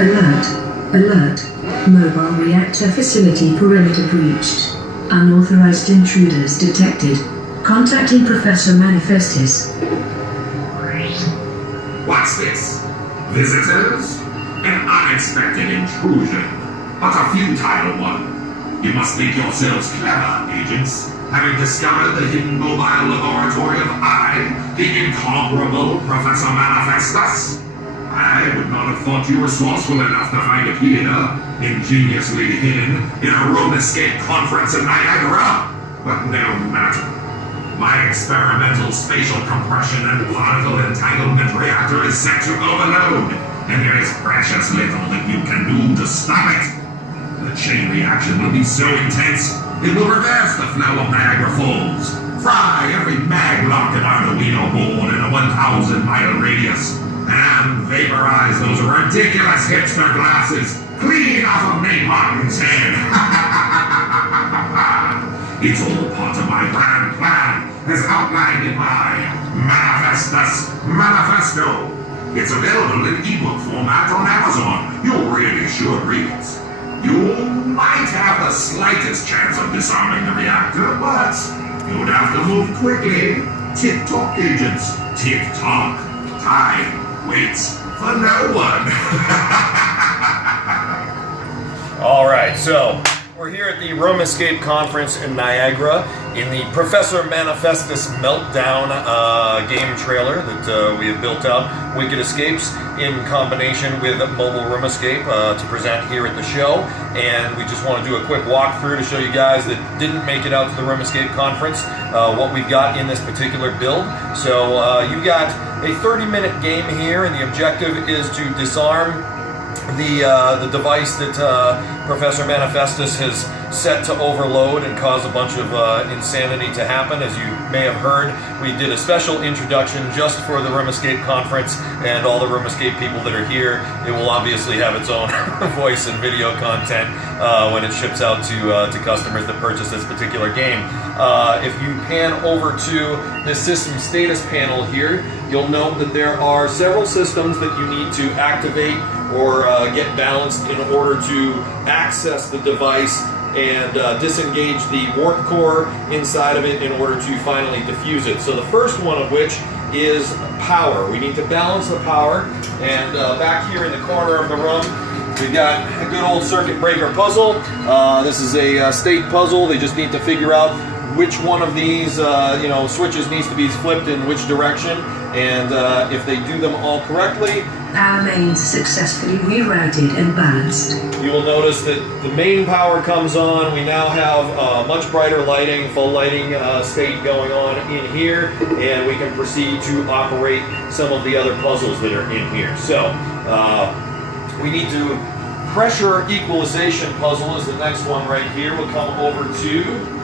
Alert. Alert. Mobile reactor facility perimeter breached. Unauthorized intruders detected. Contacting Professor Manifestus. What's this? Visitors? An unexpected intrusion, but a futile one. You must think yourselves clever, agents, having discovered the hidden mobile laboratory of the incomparable Professor Manifestus. I would not have thought you resourceful enough to find it here, ingeniously hidden in a room escape conference in Niagara. But no matter. My experimental spatial compression and particle entanglement reactor is set to overload, and there is precious little that you can do to stop it. The chain reaction will be so intense, it will reverse the flow of Niagara Falls, fry every mag-lock and Arduino board in a 1,000-mile radius, and vaporize those ridiculous hipster glasses clean off of Nate Martin's head. It's all part of my grand plan, as outlined in my Manifestus Manifesto. It's available in ebook format on Amazon. You really should read it. You might have the slightest chance of disarming the reactor, but you'd have to move quickly. Tick-tock, agents. Tick-tock. Time waits for no one. All right, so we're here at the Room Escape Conference in Niagara in the Professor Manifestus Meltdown game trailer that we have built out, Wicked Escapes, in combination with Mobile Room Escape to present here at the show. And we just want to do a quick walkthrough to show you guys that didn't make it out to the Room Escape Conference what we've got in this particular build. So you've got a 30-minute game here, and the objective is to disarm the device that Professor Manifestus has set to overload and cause a bunch of insanity to happen. As you may have heard, we did a special introduction just for the Room Escape Conference, and all the Room Escape people that are here, it will obviously have its own voice and video content when it ships out to customers that purchase this particular game. If you pan over to the system status panel here, you'll note that there are several systems that you need to activate or get balanced in order to access the device and disengage the warp core inside of it in order to finally defuse it. So the first one of which is power. We need to balance the power, and back here in the corner of the room we've got a good old circuit breaker puzzle. This is a state puzzle. They just need to figure out which one of these switches needs to be flipped in which direction, and if they do them all correctly, power mains successfully rerouted and balanced. You will notice that the main power comes on. We now have much brighter lighting, full lighting state going on in here, and we can proceed to operate some of the other puzzles that are in here. So we need to pressure equalization puzzle is the next one right here. We'll come over to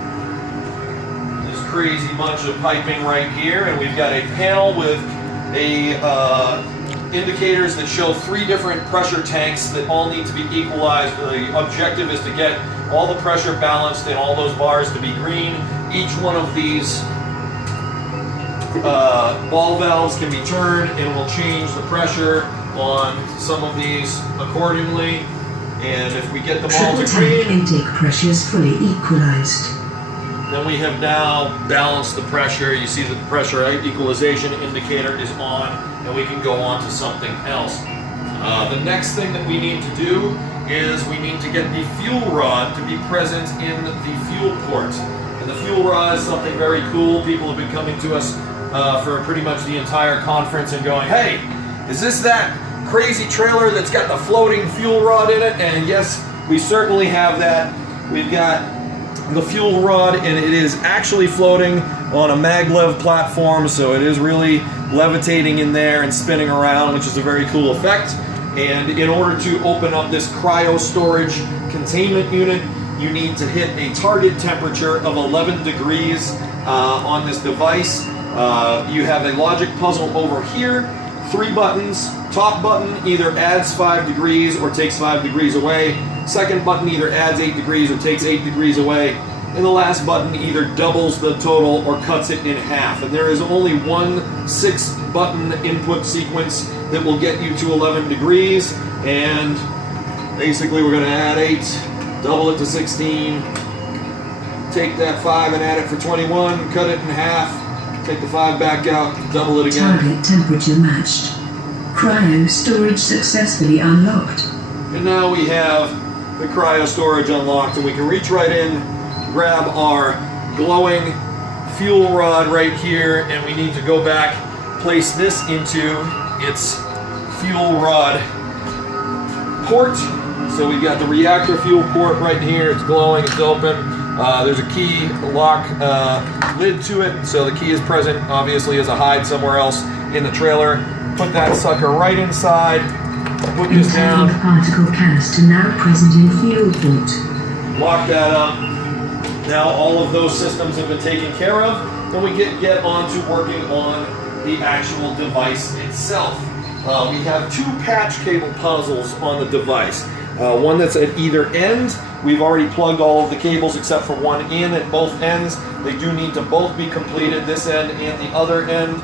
crazy bunch of piping right here, and we've got a panel with indicators that show 3 different pressure tanks that all need to be equalized. The objective is to get all the pressure balanced and all those bars to be green. Each one of these ball valves can be turned and will change the pressure on some of these accordingly. And if we get them all to green, intake pressure is fully equalized. Then we have now balanced the pressure. You see that the pressure equalization indicator is on, and we can go on to something else. The next thing that we need to do is we need to get the fuel rod to be present in the fuel port. And the fuel rod is something very cool. People have been coming to us for pretty much the entire conference and going, hey, is this that crazy trailer that's got the floating fuel rod in it? And yes, we certainly have that. We've got the fuel rod, and it is actually floating on a maglev platform, so it is really levitating in there and spinning around, which is a very cool effect. And in order to open up this cryo storage containment unit, you need to hit a target temperature of 11 degrees on this device. You have a logic puzzle over here, 3 buttons. Top button either adds 5 degrees or takes 5 degrees away. Second button either adds 8 degrees or takes 8 degrees away. And the last button either doubles the total or cuts it in half. And there is only one 6 button input sequence that will get you to 11 degrees. And basically we're going to add 8, double it to 16, take that 5 and add it for 21, cut it in half, take the 5 back out, double it again. Target temperature matched. Cryo storage successfully unlocked. And now we have the cryo storage unlocked, and we can reach right in, grab our glowing fuel rod right here, and we need to go back, place this into its fuel rod port. So we got the reactor fuel port right here. It's glowing, it's open. There's a key lock lid to it, so the key is present obviously as a hide somewhere else in the trailer. Put that sucker right inside. Put this down. Particle canister now present in fuel port. Lock that up. Now all of those systems have been taken care of. Then we get on to working on the actual device itself. We have 2 patch cable puzzles on the device. One that's at either end. We've already plugged all of the cables except for one in at both ends. They do need to both be completed, this end and the other end.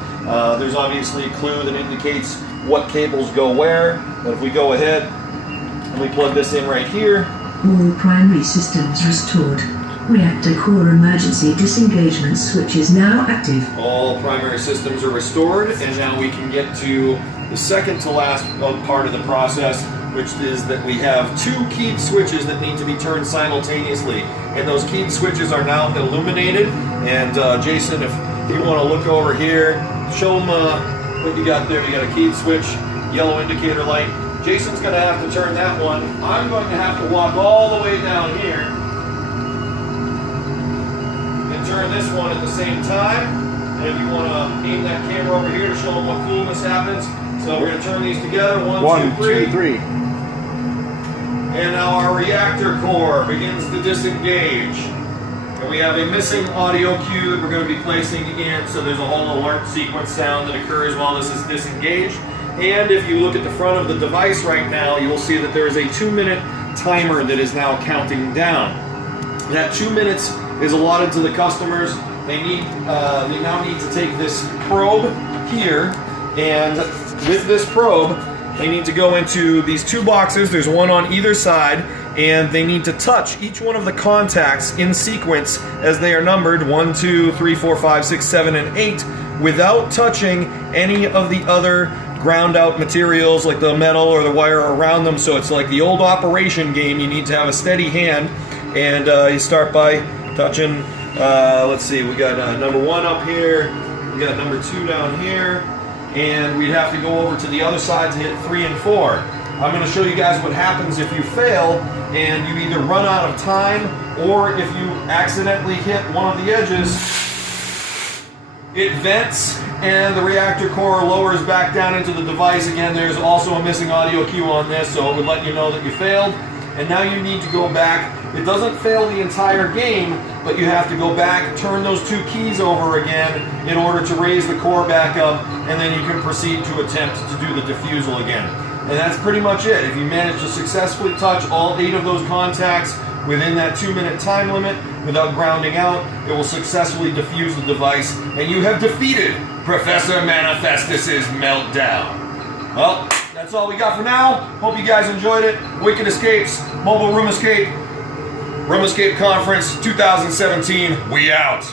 There's obviously a clue that indicates what cables go where. But if we go ahead and we plug this in right here. All primary systems restored. Reactor core emergency disengagement switch is now active. All primary systems are restored, and now we can get to the second to last part of the process, which is that we have 2 keyed switches that need to be turned simultaneously. And those keyed switches are now illuminated. And Jason, if you want to look over here, show them what you got there. You got a keyed switch, yellow indicator light. Jason's going to have to turn that one. I'm going to have to walk all the way down here and turn this one at the same time. And if you want to aim that camera over here to show them what coolness happens. So we're going to turn these together. One, two, three. And now our reactor core begins to disengage. And we have a missing audio cue that we're going to be placing in, so there's a whole alert sequence sound that occurs while this is disengaged. And if you look at the front of the device right now, you will see that there is a 2-minute timer that is now counting down. That 2 minutes is allotted to the customers. They now need to take this probe here, and with this probe, they need to go into these 2 boxes. There's one on either side, and they need to touch each one of the contacts in sequence as they are numbered 1, 2, 3, 4, 5, 6, 7, and 8 without touching any of the other ground out materials like the metal or the wire around them. So it's like the old Operation game. You need to have a steady hand, and you start by touching, let's see, we got number 1 up here, we got number 2 down here, and we'd have to go over to the other side to hit 3 and 4. I'm going to show you guys what happens if you fail and you either run out of time, or if you accidentally hit one of the edges, it vents and the reactor core lowers back down into the device. Again, there's also a missing audio cue on this, so it would let you know that you failed. And now you need to go back. It doesn't fail the entire game, but you have to go back, turn those 2 keys over again in order to raise the core back up, and then you can proceed to attempt to do the diffusal again. And that's pretty much it. If you manage to successfully touch all 8 of those contacts within that 2-minute time limit without grounding out, it will successfully diffuse the device, and you have defeated Professor Manifestus' Meltdown. Well, that's all we got for now. Hope you guys enjoyed it. Wicked Escapes, Mobile Room Escape Conference 2017. We out.